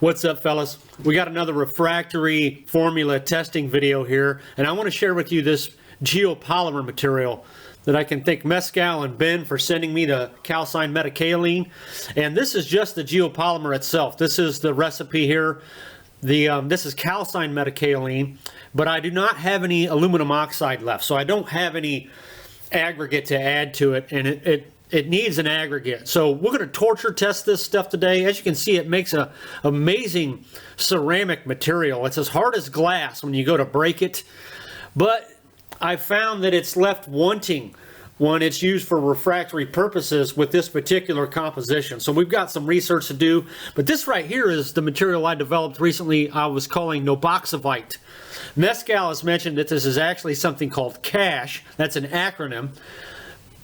What's up, fellas? We got another refractory formula testing video here, and I want to share with you this geopolymer material that I can thank Mescal and Ben for sending me the calcined metakaolin. And this is just the geopolymer itself. This is the recipe here. This is calcined metakaolin, but I do not have any aluminum oxide left, so I don't have any aggregate to add to it, and it needs an aggregate. So we're going to torture test this stuff today. As you can see, it makes an amazing ceramic material. It's as hard as glass when you go to break it, but I found that it's left wanting when it's used for refractory purposes with this particular composition. So we've got some research to do, but this right here is the material I developed recently. I was calling Nooxivite. Mescal has mentioned that this is actually something called C.A.S.H. That's an acronym.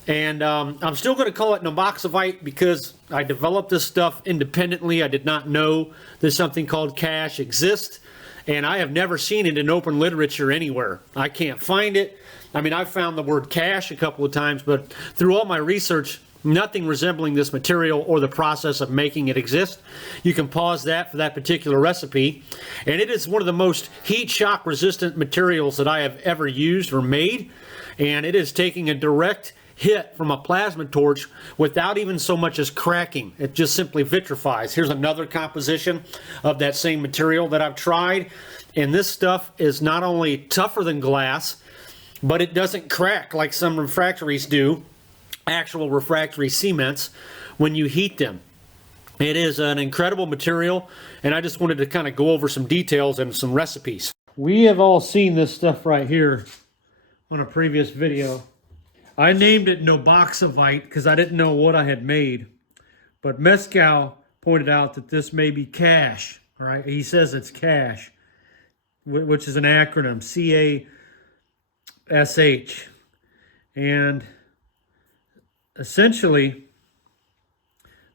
And I'm still going to call it Nooxivite because I developed this stuff independently. I did not know there's something called C.A.S.H. exists, and I have never seen it in open literature anywhere. I can't find it. I mean, I've found the word C.A.S.H. a couple of times, but through all my research, nothing resembling this material or the process of making it exist. You can pause that for that particular recipe. And it is one of the most heat shock resistant materials that I have ever used or made. And it is taking a direct hit from a plasma torch without even so much as cracking. It just simply vitrifies. Here's another composition of that same material that I've tried. And this stuff is not only tougher than glass, but it doesn't crack like some refractories do, actual refractory cements, when you heat them. It is an incredible material, and I just wanted to kind of go over some details and some recipes. We have all seen this stuff right here on a previous video. I named it Nooxivite because I didn't know what I had made, but Mescal pointed out that this may be C.A.S.H. All right, he says it's C.A.S.H., which is an acronym, C.A.S.H. And essentially,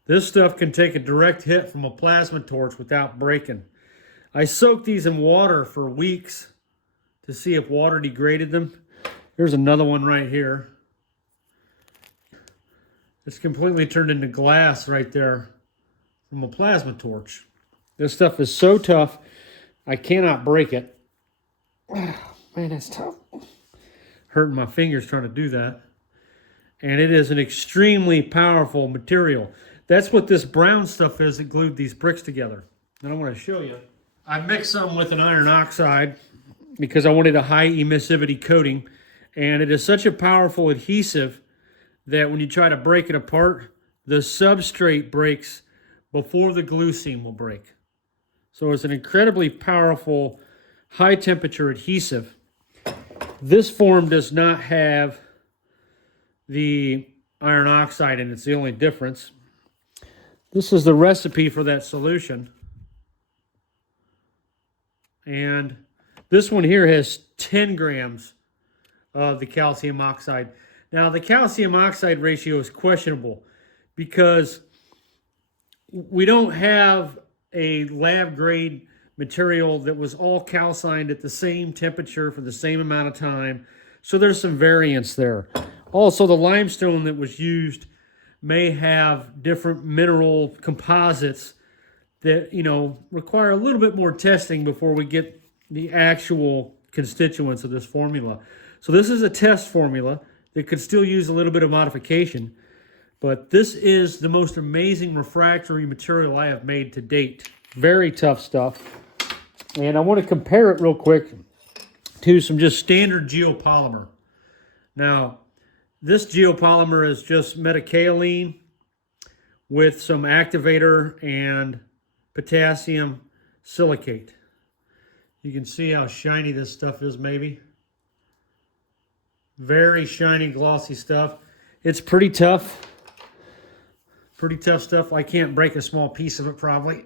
this stuff can take a direct hit from a plasma torch without breaking. I soaked these in water for weeks to see if water degraded them. Here's another one right here. It's completely turned into glass right there from a plasma torch. This stuff is so tough, I cannot break it. Man, that's tough. Hurting my fingers trying to do that. And it is an extremely powerful material. That's what this brown stuff is that glued these bricks together. And I want to show you. I mixed some with an iron oxide because I wanted a high emissivity coating. And it is such a powerful adhesive that when you try to break it apart, the substrate breaks before the glue seam will break. So it's an incredibly powerful high temperature adhesive. This form does not have the iron oxide in it. It's the only difference. This is the recipe for that solution. And this one here has 10 grams of the calcium oxide. Now, the calcium oxide ratio is questionable because we don't have a lab grade material that was all calcined at the same temperature for the same amount of time. So there's some variance there. Also, the limestone that was used may have different mineral composites that, require a little bit more testing before we get the actual constituents of this formula. So this is a test formula that could still use a little bit of modification, but this is the most amazing refractory material I have made to date. Very tough stuff. And I want to compare it real quick to some just standard geopolymer. Now, this geopolymer is just metakaolin with some activator and potassium silicate. You can see how shiny this stuff is, maybe. Very shiny, glossy stuff. It's pretty tough. Pretty tough stuff. I can't break a small piece of it, probably.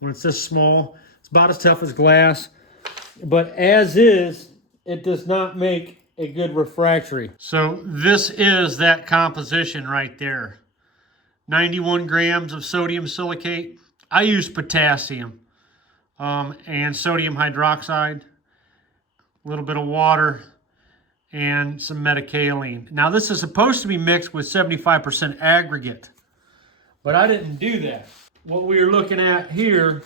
When it's this small, it's about as tough as glass. But as is, it does not make a good refractory. So this is that composition right there. 91 grams of sodium silicate. I use potassium and sodium hydroxide, a little bit of water, and some metakaolin. Now this is supposed to be mixed with 75% aggregate, but I didn't do that. what we're looking at here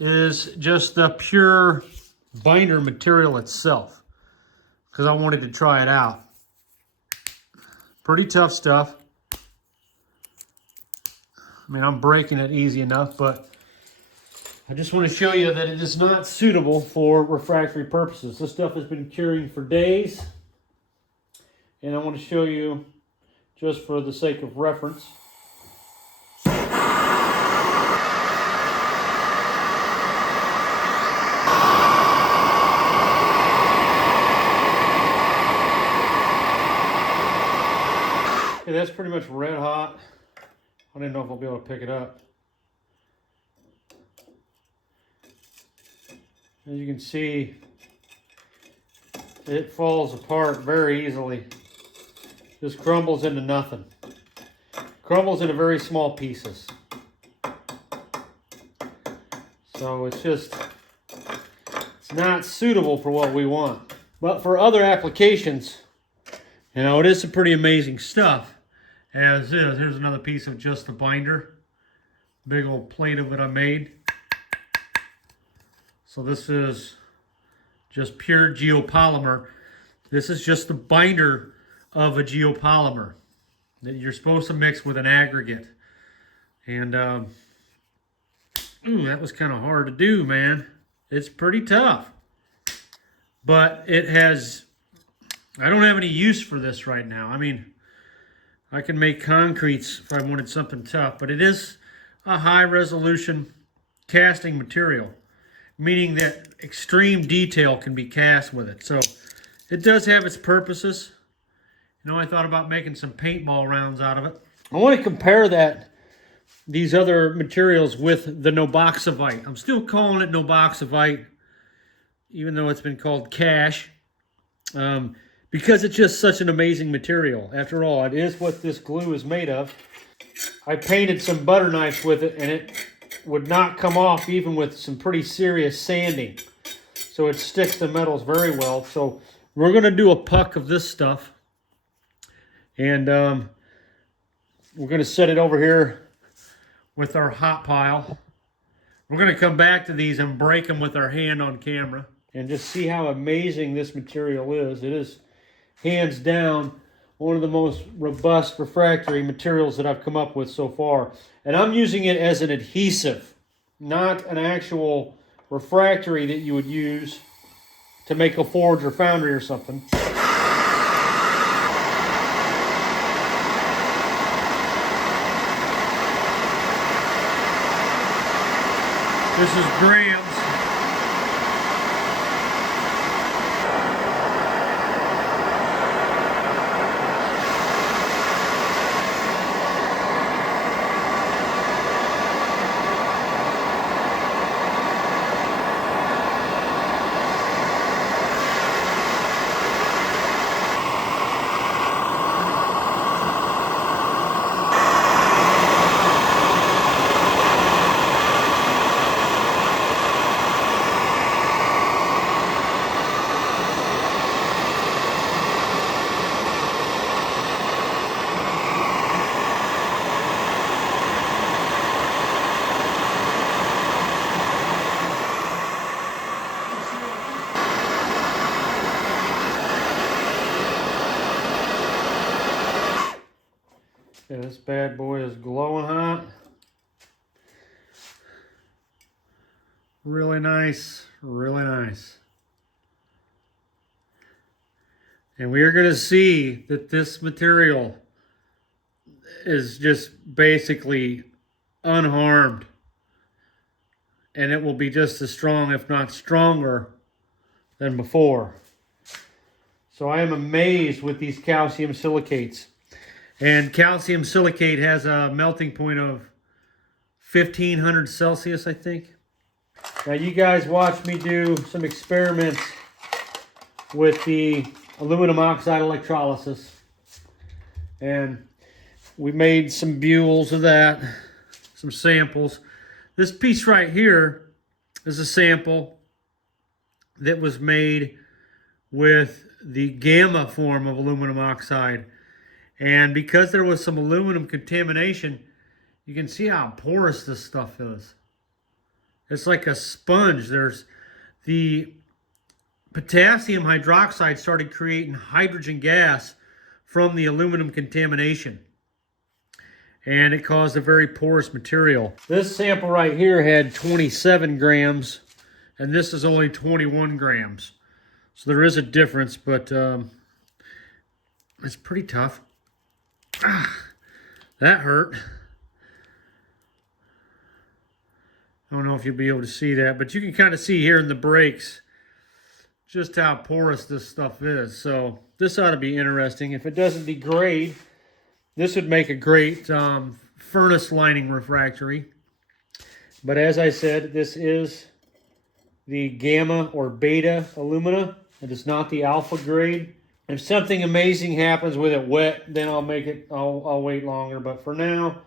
is just the pure binder material itself, because I wanted to try it out. Pretty tough stuff. I mean, I'm breaking it easy enough, but I just want to show you that it is not suitable for refractory purposes. This stuff has been curing for days, and I want to show you, just for the sake of reference, okay, that's pretty much red hot. I don't know if I'll be able to pick it up. As you can see, it falls apart very easily. Just crumbles into nothing. Crumbles into very small pieces. So it's not suitable for what we want. But for other applications, you know, it is some pretty amazing stuff. As is, here's another piece of just the binder. Big old plate of it I made. So this is just pure geopolymer. This is just the binder of a geopolymer that you're supposed to mix with an aggregate. And that was kind of hard to do, man. It's pretty tough. But it has, I don't have any use for this right now. I mean, I can make concretes if I wanted something tough, but it is a high resolution casting material, meaning that extreme detail can be cast with it. So it does have its purposes. You know, I thought about making some paintball rounds out of it. I want to compare these other materials with the Nooxivite. I'm still calling it Nooxivite, even though it's been called C.A.S.H. Because it's just such an amazing material. After all, it is what this glue is made of. I painted some butter knives with it, and it would not come off even with some pretty serious sanding. So it sticks to metals very well. So we're going to do a puck of this stuff. And we're going to set it over here with our hot pile. We're going to come back to these and break them with our hand on camera and just see how amazing this material is. It is hands down one of the most robust refractory materials that I've come up with so far. And I'm using it as an adhesive, not an actual refractory that you would use to make a forge or foundry or something. This is grams. Yeah, this bad boy is glowing hot. Really nice, really nice. And we are going to see that this material is just basically unharmed. And it will be just as strong, if not stronger, than before. So I am amazed with these calcium silicates. And calcium silicate has a melting point of 1500 Celsius, I think. Now you guys watch me do some experiments with the aluminum oxide electrolysis. And we made some buells of that, some samples. This piece right here is a sample that was made with the gamma form of aluminum oxide. And because there was some aluminum contamination, You can see how porous this stuff is. It's like a sponge. There's the potassium hydroxide started creating hydrogen gas from the aluminum contamination. And it caused a very porous material. This sample right here had 27 grams, and this is only 21 grams. So there is a difference, but it's pretty tough. That hurt. I don't know if you'll be able to see that, but you can kind of see here in the breaks just how porous this stuff is. So this ought to be interesting. If it doesn't degrade, this would make a great furnace lining refractory. But as I said, this is the gamma or beta alumina. It is not the alpha grade. If something amazing happens with it wet, then I'll make it, I'll wait longer. But for now,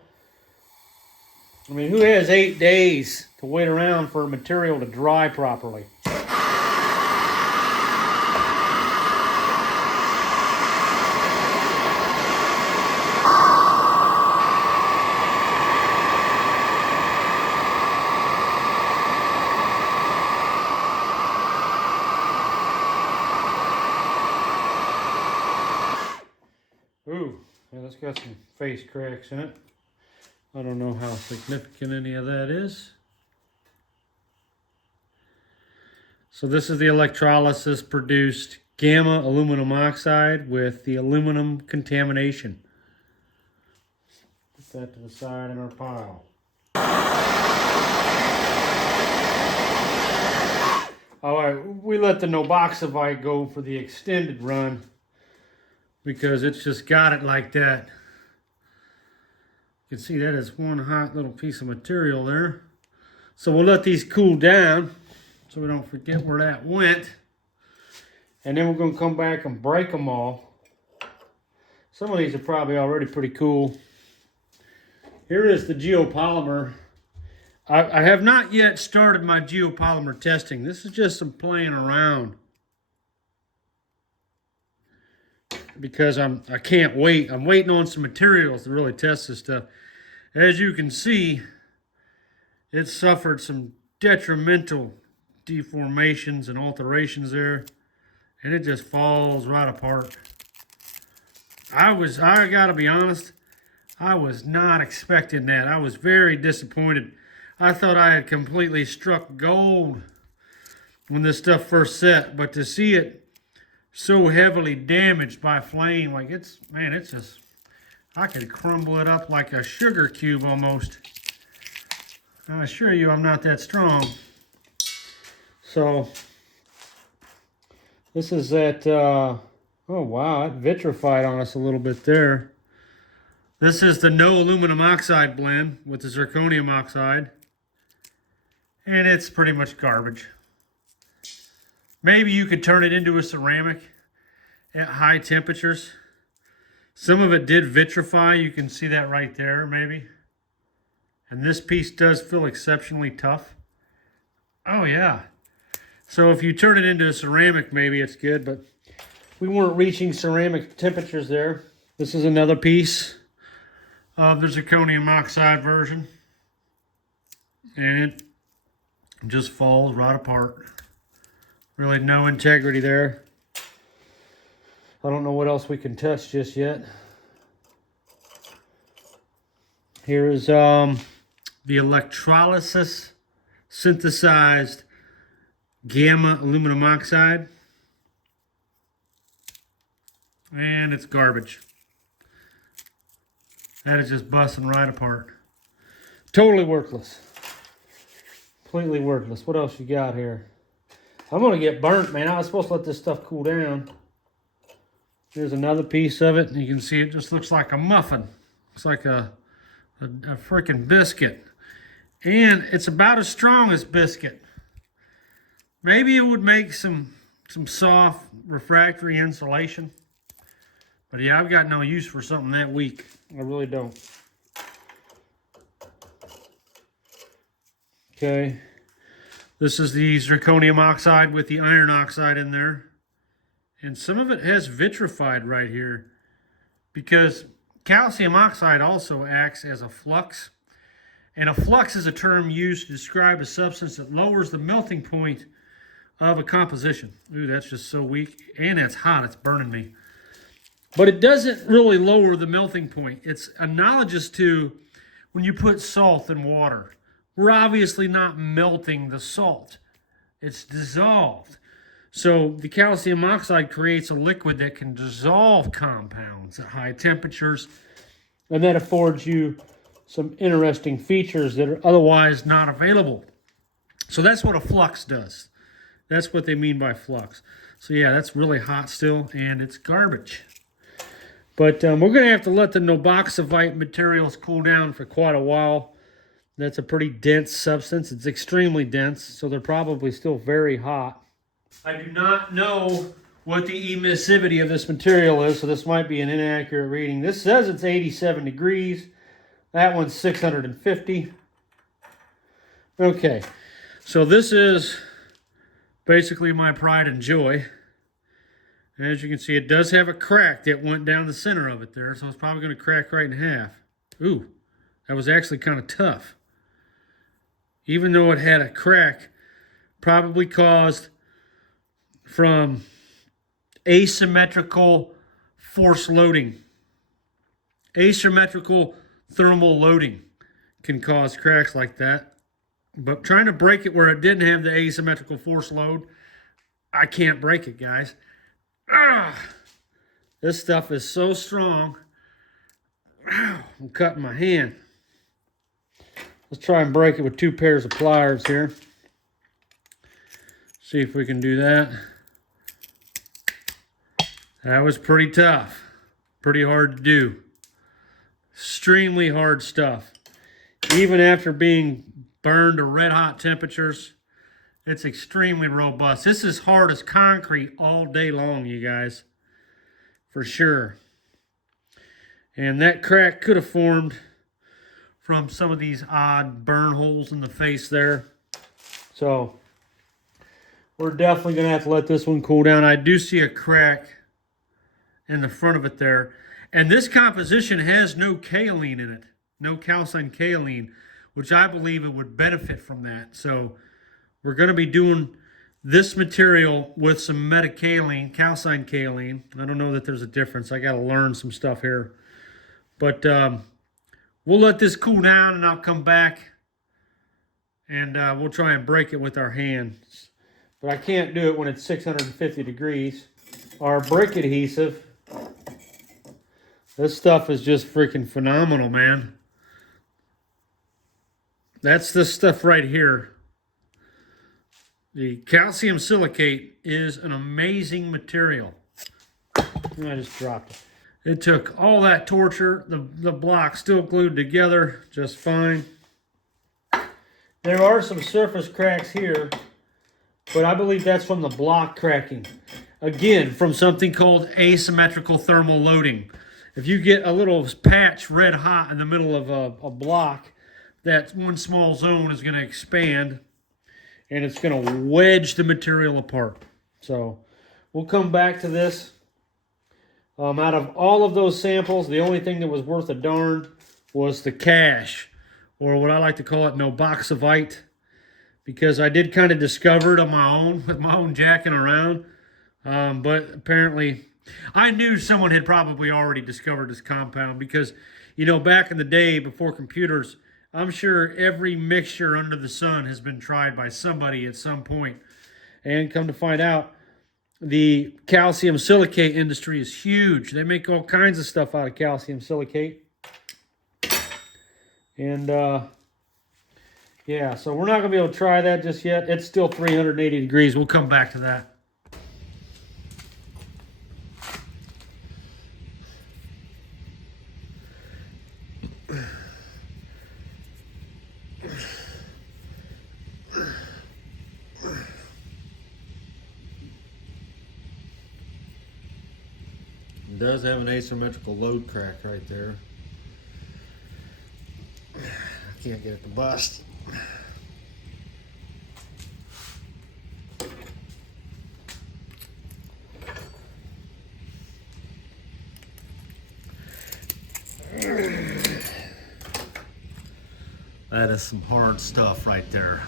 I mean, who has 8 days to wait around for material to dry properly? Ooh, yeah, that's got some face cracks in it. I don't know how significant any of that is. So this is the electrolysis produced gamma aluminum oxide with the aluminum contamination. Put that to the side in our pile. All right, we let the Nooxivite go for the extended run because it's just got it like that. You can see that is one hot little piece of material there. So we'll let these cool down so we don't forget where that went. And then we're going to come back and break them all. Some of these are probably already pretty cool. Here is the geopolymer. I have not yet started my geopolymer testing. This is just some playing around. Because I can't wait. I'm waiting on some materials to really test this stuff. As you can see, it suffered some detrimental deformations and alterations there, and it just falls right apart. I gotta be honest, I was not expecting that. I was very disappointed. I thought I had completely struck gold when this stuff first set, but to see it so heavily damaged by flame, like it's just, I could crumble it up like a sugar cube almost. I assure you I'm not that strong. So this is that, oh wow, it vitrified on us a little bit there. This is the no aluminum oxide blend with the zirconium oxide. And it's pretty much garbage. Maybe you could turn it into a ceramic at high temperatures. Some of it did vitrify. You can see that right there, maybe. And this piece does feel exceptionally tough. Oh, yeah. So if you turn it into a ceramic, maybe it's good, but we weren't reaching ceramic temperatures there. This is another piece of the zirconium oxide version. And it just falls right apart. Really no integrity there. I don't know what else we can touch just yet. Here is the electrolysis synthesized gamma aluminum oxide. And it's garbage. That is just busting right apart. Totally worthless. Completely worthless. What else you got here? I'm going to get burnt, man. I was supposed to let this stuff cool down. Here's another piece of it. And you can see it just looks like a muffin. It's like a freaking biscuit. And it's about as strong as biscuit. Maybe it would make some soft refractory insulation. But yeah, I've got no use for something that weak. I really don't. Okay. This is the zirconium oxide with the iron oxide in there. And some of it has vitrified right here because calcium oxide also acts as a flux And a flux is a term used to describe a substance that lowers the melting point of a composition. Ooh, that's just so weak. And it's hot, it's burning me. But it doesn't really lower the melting point. It's analogous to when you put salt in water. We're obviously not melting the salt. It's dissolved. So the calcium oxide creates a liquid that can dissolve compounds at high temperatures, and that affords you some interesting features that are otherwise not available. So that's what a flux does. That's what they mean by flux. So yeah, that's really hot still, and it's garbage. But we're going to have to let the Nooxivite materials cool down for quite a while. That's a pretty dense substance. It's extremely dense, so they're probably still very hot. I do not know what the emissivity of this material is, so this might be an inaccurate reading. This says it's 87 degrees. That one's 650. Okay, so this is basically my pride and joy. As you can see, it does have a crack that went down the center of it there, so it's probably going to crack right in half. Ooh, that was actually kind of tough. Even though it had a crack, probably caused from asymmetrical force loading. Asymmetrical thermal loading can cause cracks like that. But trying to break it where it didn't have the asymmetrical force load, I can't break it, guys. This stuff is so strong. I'm cutting my hand. Let's try and break it with 2 pairs of pliers here. See if we can do that. That was pretty tough. Pretty hard to do. Extremely hard stuff. Even after being burned to red hot temperatures, it's extremely robust. This is hard as concrete all day long, you guys. For sure. And that crack could have formed from some of these odd burn holes in the face there. So we're definitely going to have to let this one cool down. I do see a crack in the front of it there. And this composition has no kaolin in it. No calcined kaolin, which I believe it would benefit from that. So we're going to be doing this material with some metakaolin, calcined kaolin. I don't know that there's a difference. I got to learn some stuff here. But we'll let this cool down, and I'll come back, and we'll try and break it with our hands. But I can't do it when it's 650 degrees. Our brick adhesive, this stuff is just freaking phenomenal, man. That's this stuff right here. The calcium silicate is an amazing material. I just dropped it. It took all that torture. The block still glued together just fine. There are some surface cracks here, but I believe that's from the block cracking. Again, from something called asymmetrical thermal loading. If you get a little patch red hot in the middle of a block, that one small zone is going to expand, and it's going to wedge the material apart. So we'll come back to this. Out of all of those samples, the only thing that was worth a darn was the C.A.S.H, or what I like to call it, Nooxivite, because I did kind of discover it on my own, with my own jacking around. But apparently, I knew someone had probably already discovered this compound because, you know, back in the day before computers, I'm sure every mixture under the sun has been tried by somebody at some point. And come to find out, the calcium silicate industry is huge. They make all kinds of stuff out of calcium silicate. And, yeah, so we're not going to be able to try that just yet. It's still 380 degrees. We'll come back to that. It does have an asymmetrical load crack right there. I can't get it to bust. That is some hard stuff right there.